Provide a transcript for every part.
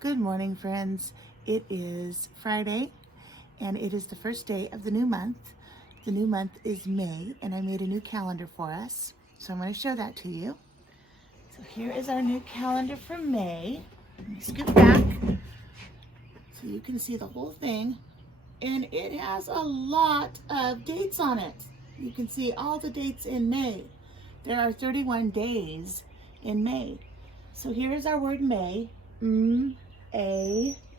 Good morning, friends. It is Friday, and it is the first day of the new month. The new month is May, and I made a new calendar for us, so I'm going to show that to you. So here is our new calendar for May. Let me scoot back so you can see the whole thing, and it has a lot of dates on it. You can see all the dates in May. There are 31 days in May. So here's our word May.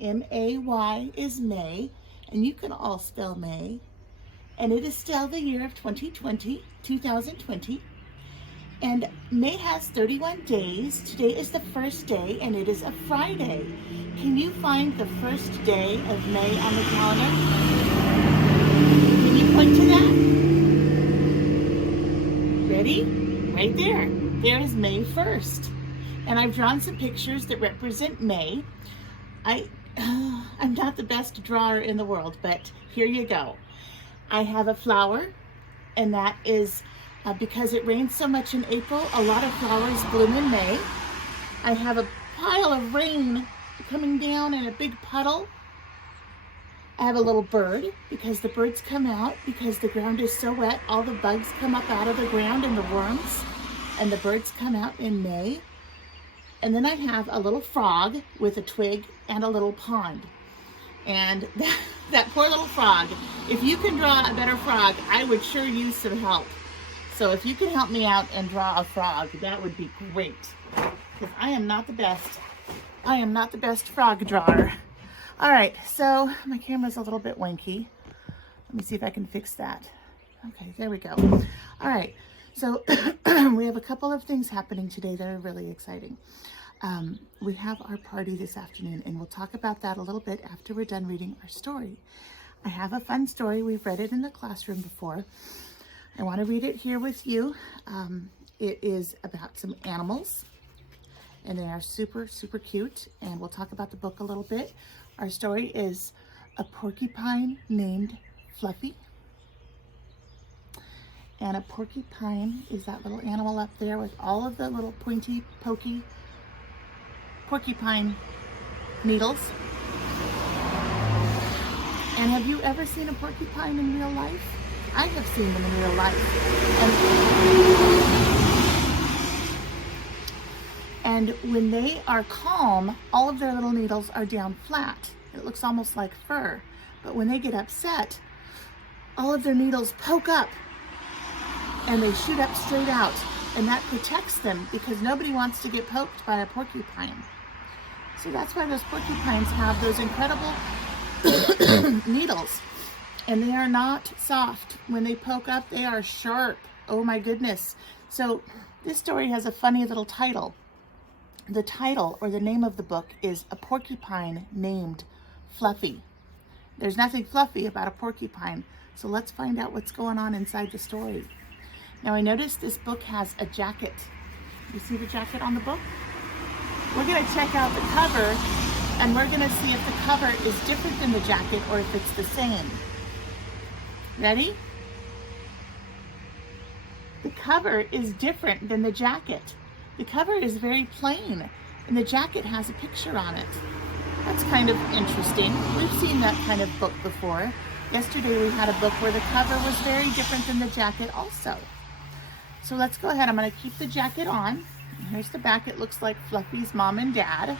M-A-Y is May, and you can all spell May. And it is still the year of 2020. And May has 31 days. Today is the first day, and it is a Friday. Can you find the first day of May on the calendar? Can you point to that? Ready? Right there. There is May 1st. And I've drawn some pictures that represent May. I'm not the best drawer in the world, but here you go. I have a flower, and that is because it rains so much in April, a lot of flowers bloom in May. I have a pile of rain coming down in a big puddle. I have a little bird, because the birds come out because the ground is so wet. All the bugs come up out of the ground and the worms, and the birds come out in May. And then I have a little frog with a twig and a little pond. And that poor little frog, if you can draw a better frog, I would sure use some help. So if you can help me out and draw a frog, that would be great. Because I am not the best. I am not the best frog drawer. All right, so my camera's a little bit wanky. Let me see if I can fix that. Okay, there we go. All right. So we have a couple of things happening today that are really exciting. We have our party this afternoon, and we'll talk about that a little bit after we're done reading our story. I have a fun story. We've read it in the classroom before. I want to read it here with you. It is about some animals, and they are super, super cute, and we'll talk about the book a little bit. Our story is A Porcupine Named Fluffy. And a porcupine is that little animal up there with all of the little pointy, pokey porcupine needles. And have you ever seen a porcupine in real life? I have seen them in real life. And when they are calm, all of their little needles are down flat. It looks almost like fur. But when they get upset, all of their needles poke up, and they shoot up straight out, and that protects them because nobody wants to get poked by a porcupine. So that's why those porcupines have those incredible needles, and they are not soft. When they poke up, they are sharp. Oh my goodness. So this story has a funny little title. The title, or the name of the book, is A Porcupine Named Fluffy. There's nothing fluffy about a porcupine, so let's find out what's going on inside the story. Now I noticed this book has a jacket. You see the jacket on the book? We're going to check out the cover, and we're going to see if the cover is different than the jacket or if it's the same. Ready? The cover is different than the jacket. The cover is very plain, and the jacket has a picture on it. That's kind of interesting. We've seen that kind of book before. Yesterday we had a book where the cover was very different than the jacket also. So let's go ahead. I'm going to keep the jacket on. Here's the back. It looks like Fluffy's mom and dad.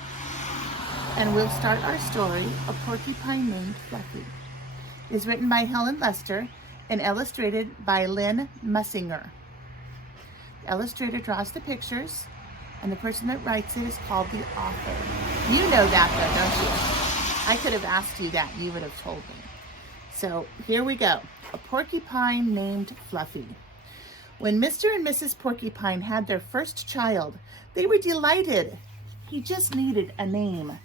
And we'll start our story, A Porcupine Named Fluffy. It is written by Helen Lester and illustrated by Lynn Mussinger. The illustrator draws the pictures, and the person that writes it is called the author. You know that though, don't you? I could have asked you that. You would have told me. So here we go. A Porcupine Named Fluffy. When Mr. and Mrs. Porcupine had their first child, they were delighted. He just needed a name.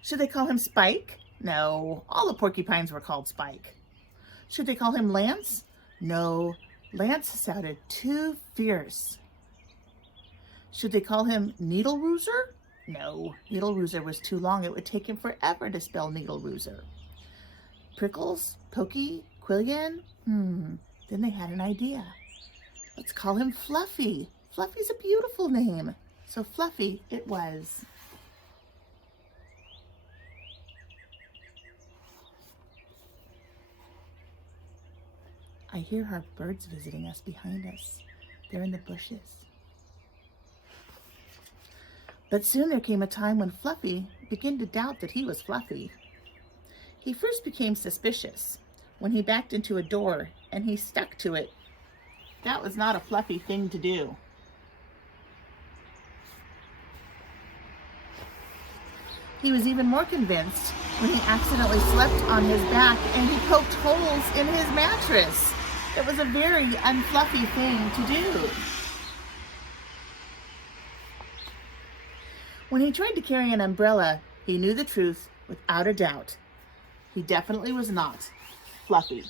Should they call him Spike? No, all the porcupines were called Spike. Should they call him Lance? No, Lance sounded too fierce. Should they call him Needle Rooser? No, Needle Rooser was too long. It would take him forever to spell Needle Rooser. Prickles? Pokey? Quillian? Then they had an idea. Let's call him Fluffy. Fluffy's a beautiful name. So Fluffy it was. I hear our birds visiting us behind us. They're in the bushes. But soon there came a time when Fluffy began to doubt that he was Fluffy. He first became suspicious when he backed into a door and he stuck to it. That was not a Fluffy thing to do. He was even more convinced when he accidentally slept on his back and he poked holes in his mattress. It was a very unfluffy thing to do. When he tried to carry an umbrella, he knew the truth without a doubt. He definitely was not Fluffy.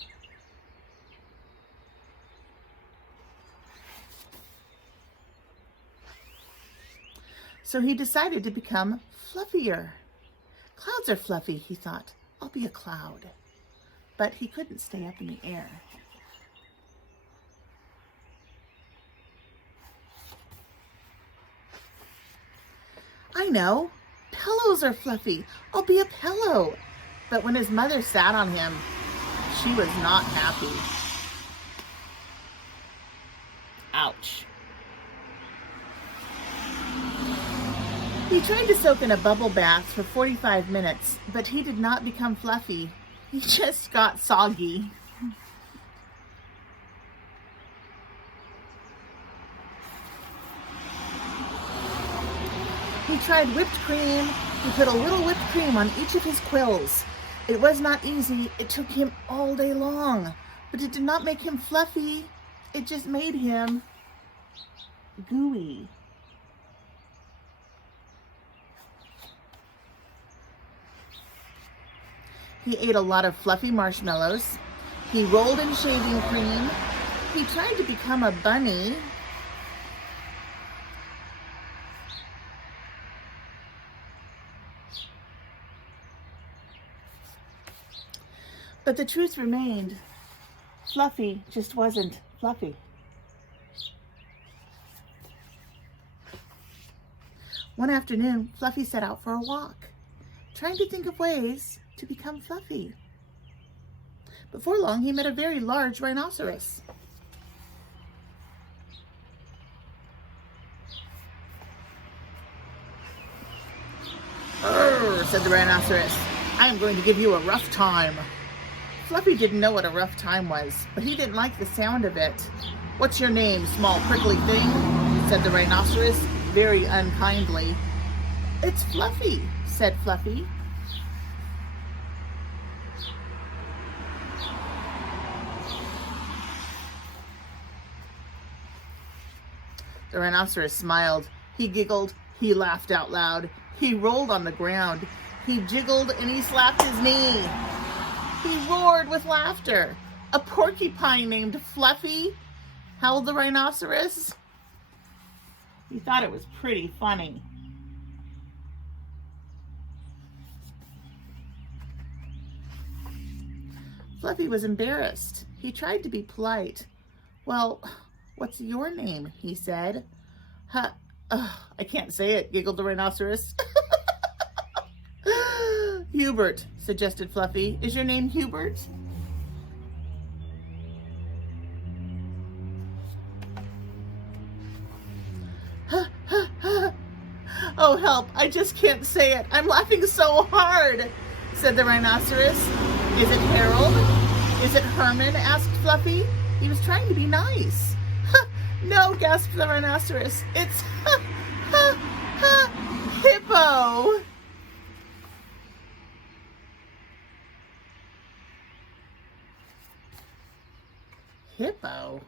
So he decided to become fluffier. Clouds are fluffy, he thought. I'll be a cloud. But he couldn't stay up in the air. I know, pillows are fluffy. I'll be a pillow. But when his mother sat on him, she was not happy. Ouch. He tried to soak in a bubble bath for 45 minutes, but he did not become fluffy. He just got soggy. He tried whipped cream. He put a little whipped cream on each of his quills. It was not easy. It took him all day long, but it did not make him fluffy. It just made him gooey. He ate a lot of fluffy marshmallows. He rolled in shaving cream. He tried to become a bunny. But the truth remained. Fluffy just wasn't fluffy. One afternoon, Fluffy set out for a walk, trying to think of ways to become fluffy. Before long, he met a very large rhinoceros. "Arr," said the rhinoceros, "I am going to give you a rough time." Fluffy didn't know what a rough time was, but he didn't like the sound of it. "What's your name, small prickly thing?" said the rhinoceros, very unkindly. "It's Fluffy," said Fluffy. The rhinoceros smiled. He giggled. He laughed out loud. He rolled on the ground. He jiggled and he slapped his knee. He roared with laughter. "A porcupine named Fluffy?" howled the rhinoceros. He thought it was pretty funny. Fluffy was embarrassed. He tried to be polite. "Well, what's your name?" he said. I can't say it," giggled the rhinoceros. "Hubert," suggested Fluffy. "Is your name Hubert?" "Oh, help, I just can't say it. I'm laughing so hard," said the rhinoceros. "Is it Harold? Is it Herman?" asked Fluffy. He was trying to be nice. "No," gasped the rhinoceros. "It's Hippo." Hippo?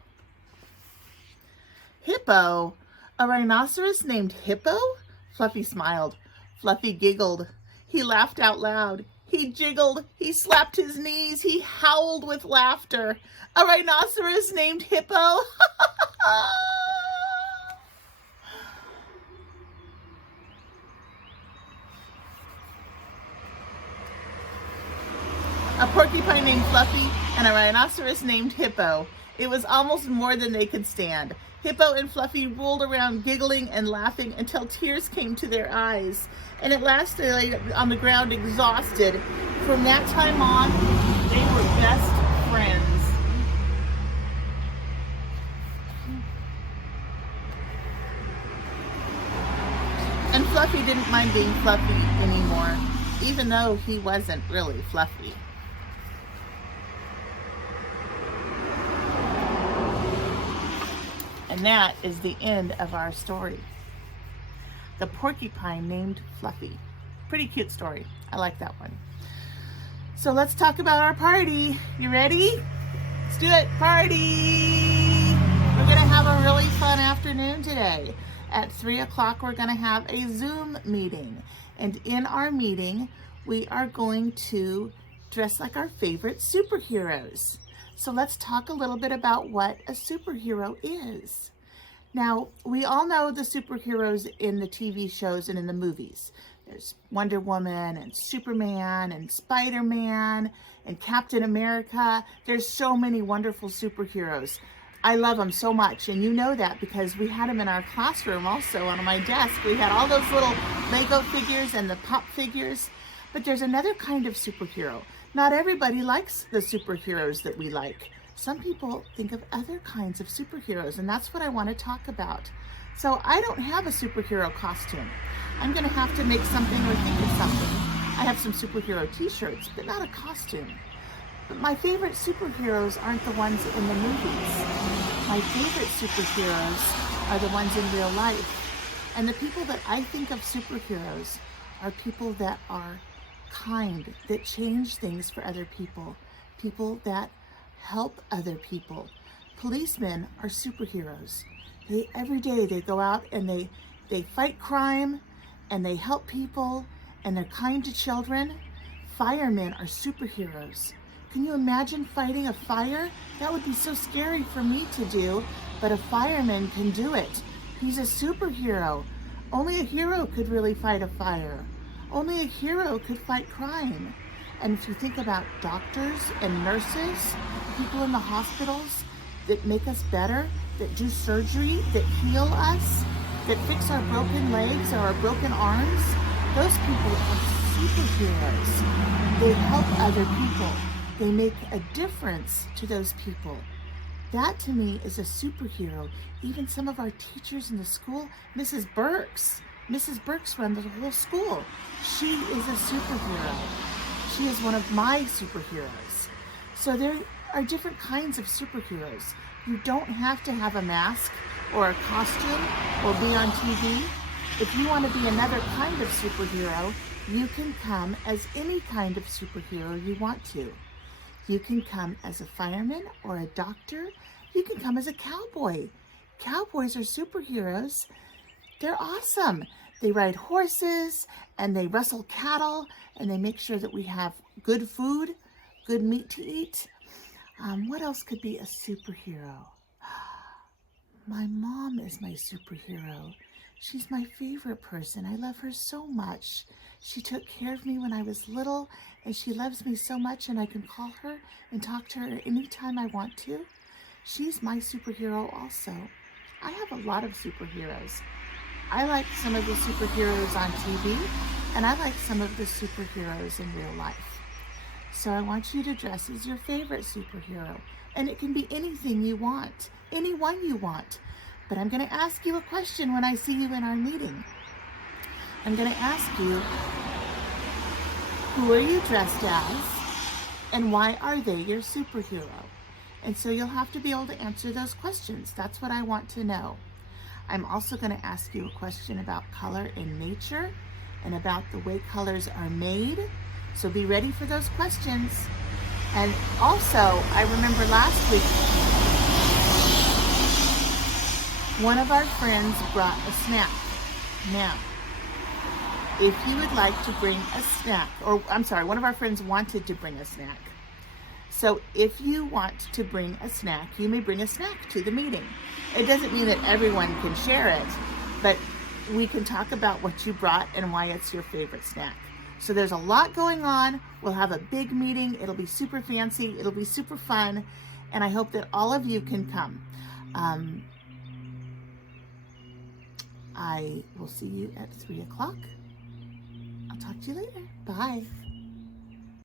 Hippo? A rhinoceros named Hippo? Fluffy smiled. Fluffy giggled. He laughed out loud. He jiggled. He slapped his knees. He howled with laughter. A rhinoceros named Hippo? A porcupine named Fluffy and a rhinoceros named Hippo. It was almost more than they could stand. Hippo and Fluffy rolled around giggling and laughing until tears came to their eyes. And at last they lay on the ground exhausted. From that time on, they were best friends. And Fluffy didn't mind being Fluffy anymore, even though he wasn't really Fluffy. And that is the end of our story. The Porcupine Named Fluffy. Pretty cute story. I like that one. So let's talk about our party. You ready? Let's do it. Party! We're going to have a really fun afternoon today. At 3 o'clock, we're going to have a Zoom meeting. And in our meeting, we are going to dress like our favorite superheroes. So let's talk a little bit about what a superhero is. Now, we all know the superheroes in the TV shows and in the movies. There's Wonder Woman and Superman and Spider-Man and Captain America. There's so many wonderful superheroes. I love them so much, and you know that because we had them in our classroom also on my desk. We had all those little Lego figures and the pop figures. But there's another kind of superhero. Not everybody likes the superheroes that we like. Some people think of other kinds of superheroes, and that's what I want to talk about. So I don't have a superhero costume. I'm going to have to make something or think of something. I have some superhero t-shirts, but not a costume. But my favorite superheroes aren't the ones in the movies. My favorite superheroes are the ones in real life. And the people that I think of superheroes are people that are kind, that change things for other people, people that help other people. Policemen are superheroes. Every day they go out and they fight crime and they help people and they're kind to children. Firemen are superheroes. Can you imagine fighting a fire? That would be so scary for me to do, but a fireman can do it. He's a superhero. Only a hero could really fight a fire. Only a hero could fight crime. And if you think about doctors and nurses, people in the hospitals that make us better, that do surgery, that heal us, that fix our broken legs or our broken arms, those people are superheroes. They help other people. They make a difference to those people. That to me is a superhero. Even some of our teachers in the school, Mrs. Burks runs the whole school. She is a superhero. She is one of my superheroes. So there are different kinds of superheroes. You don't have to have a mask or a costume or be on TV. If you want to be another kind of superhero, you can come as any kind of superhero you want to. You can come as a fireman or a doctor. You can come as a cowboy. Cowboys are superheroes. They're awesome. They ride horses and they rustle cattle and they make sure that we have good food, good meat to eat. What else could be a superhero? My mom is my superhero. She's my favorite person. I love her so much. She took care of me when I was little, and she loves me so much, and I can call her and talk to her anytime I want to. She's my superhero also. I have a lot of superheroes. I like some of the superheroes on TV, and I like some of the superheroes in real life. So I want you to dress as your favorite superhero, and it can be anything you want, anyone you want. But I'm going to ask you a question when I see you in our meeting. I'm going to ask you, who are you dressed as, and why are they your superhero? And so you'll have to be able to answer those questions. That's what I want to know. I'm also going to ask you a question about color in nature and about the way colors are made. So be ready for those questions. And also, I remember last week, one of our friends brought a snack. Now, if you would like to bring a snack, or I'm sorry, one of our friends wanted to bring a snack. So if you want to bring a snack, you may bring a snack to the meeting. It doesn't mean that everyone can share it, but we can talk about what you brought and why it's your favorite snack. So there's a lot going on. We'll have a big meeting. It'll be super fancy. It'll be super fun. and I hope that all of you can come. I will see you at 3 o'clock. I'll talk to you later. Bye.